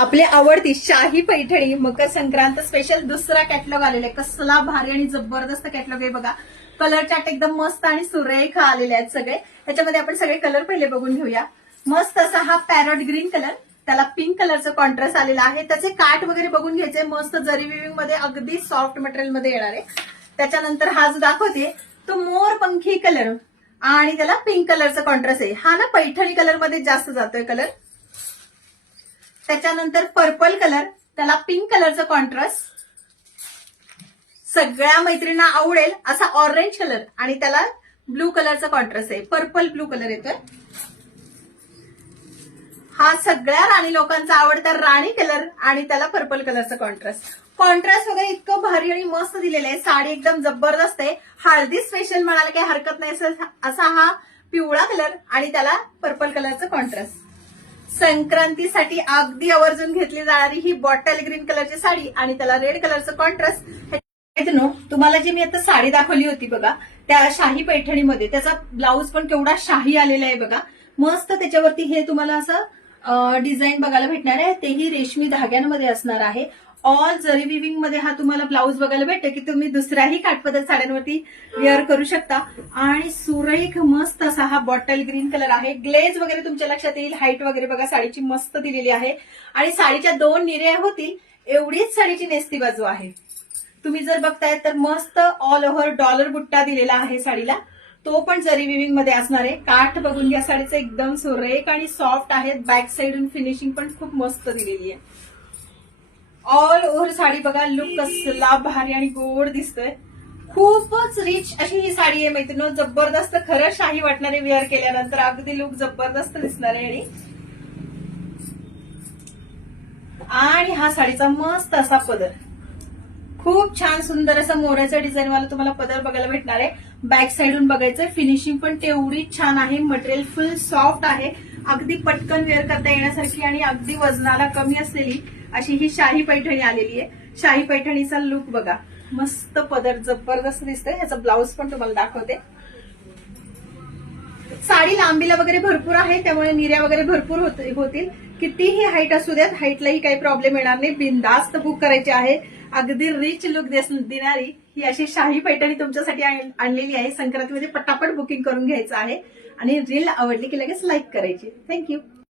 आपली आवडती शाही पैठणी मकर संक्रांत स्पेशल दुसरा कॅटलॉग आलेला आहे. कसला भारी आणि जबरदस्त कॅटलॉग आहे बघा. कलर चार्ट एकदम मस्त आणि सुरेख आलेले आहेत सगळे. त्याच्यामध्ये आपण सगळे कलर पहिले बघून घेऊया. मस्त असा हा पॅरट ग्रीन कलर, त्याला पिंक कलरचं कॉन्ट्रास्ट आलेला आहे. त्याचे काठ वगैरे बघून घ्यायचे. मस्त जरी विविंग मध्ये अगदी सॉफ्ट मटेरियल मध्ये येणार आहे. त्याच्यानंतर हा जो दाखवते तो मोरपंखी कलर आणि त्याला पिंक कलरचं कॉन्ट्रास्ट आहे. हा ना पैठणी कलर मध्ये जास्त जातोय कलर. त्याच्यानंतर पर्पल कलर, त्याला पिंक कलरचं कॉन्ट्रास्ट. सगळ्या मैत्रिणींना आवडेल असा ऑरेंज कलर आणि त्याला ब्लू कलरचा कॉन्ट्रास्ट आहे. पर्पल ब्लू कलर येतोय. हा सगळ्या राणी लोकांचा आवडता राणी कलर आणि त्याला पर्पल कलरचा कॉन्ट्रास्ट. कॉन्ट्रास्ट वगैरे इतकं भारी आणि मस्त दिलेलं आहे. साडी एकदम जबरदस्त आहे. हळदी स्पेशल म्हणाला काही हरकत नाही असा हा पिवळा कलर आणि त्याला पर्पल कलरचं कॉन्ट्रास्ट. संक्रांतीसाठी अगदी आवर्जून घेतली जाणारी ही बॉटल ग्रीन कलरची साडी आणि त्याला रेड कलरचं कॉन्ट्रास्ट. तुम्हाला जी मी आता साडी दाखवली होती बघा त्या शाही पैठणीमध्ये, त्याचा ब्लाऊज पण केवढा शाही आलेला आहे बघा. मस्त त्याच्यावरती हे तुम्हाला असं डिझाईन बघायला भेटणार आहे. तेही रेशमी धाग्यांमध्ये असणार आहे. ऑल जरी विविंग मध्ये हा तुम्हाला ब्लाऊज बघायला भेटतो की तुम्ही दुसऱ्याही काठपदर साड्यांवरती वेअर करू शकता. आणि सुरेख मस्त असा हा बॉटल ग्रीन कलर आहे. ग्लेज वगैरे तुमच्या लक्षात येईल. हाईट वगैरे बघा साडीची मस्त दिलेली आहे. आणि साडीच्या 2 निर्या होतील एवढीच साडीची नेसती बाजू आहे. तुम्ही जर बघताय तर मस्त ऑल ओव्हर डॉलर बुट्टा दिलेला आहे साडीला. तो पण जरी विविंग मध्ये असणार आहे. काठ बघून घ्या साडीचं एकदम सुरेख आणि सॉफ्ट आहे. बॅक साइडून फिनिशिंग पण खूप मस्त दिलेली आहे. ऑल ओव्हर साडी बघा. लुक कसला भारी आणि गोड दिसतोय. खूपच रिच अशी ही साडी आहे मैत्रिणी. जबरदस्त खरं शाही वाटणारे वेअर केल्यानंतर अगदी लुक जबरदस्त दिसणार आहे. आणि हा साडीचा मस्त असा पदर, खूप छान सुंदर असा मोराच्या डिझाईन वाला तुम्हाला पदर बघायला भेटणार आहे. बॅक साइडून बघायचं. फिनिशिंग पण तेवढी छान आहे. मटेरियल फुल सॉफ्ट आहे. अगदी पटकन वेअर करता येण्यासारखी आणि अगदी वजनाला कमी असलेली अशी ही शाही पैठणी आलेली आहे. शाही पैठणीचा लुक बघा. मस्त पदर जबरदस्त दिसतोय. ह्याचा ब्लाऊज पण तुम्हाला दाखवते. साडी लांबीला वगैरे भरपूर आहे त्यामुळे निर्या वगैरे भरपूर होतील. कितीही हाईट असू द्यात, हाईटलाही काही प्रॉब्लेम येणार नाही. बिनधास्त बुक करायची आहे. अगदी रिच लुक देणारी ही अशी शाही पैठणी तुमच्यासाठी आणलेली आहे. संक्रांतीमध्ये पटापट बुकिंग करून घ्यायचं आहे आणि रील आवडली की लगेच लाईक करायची. थँक्यू.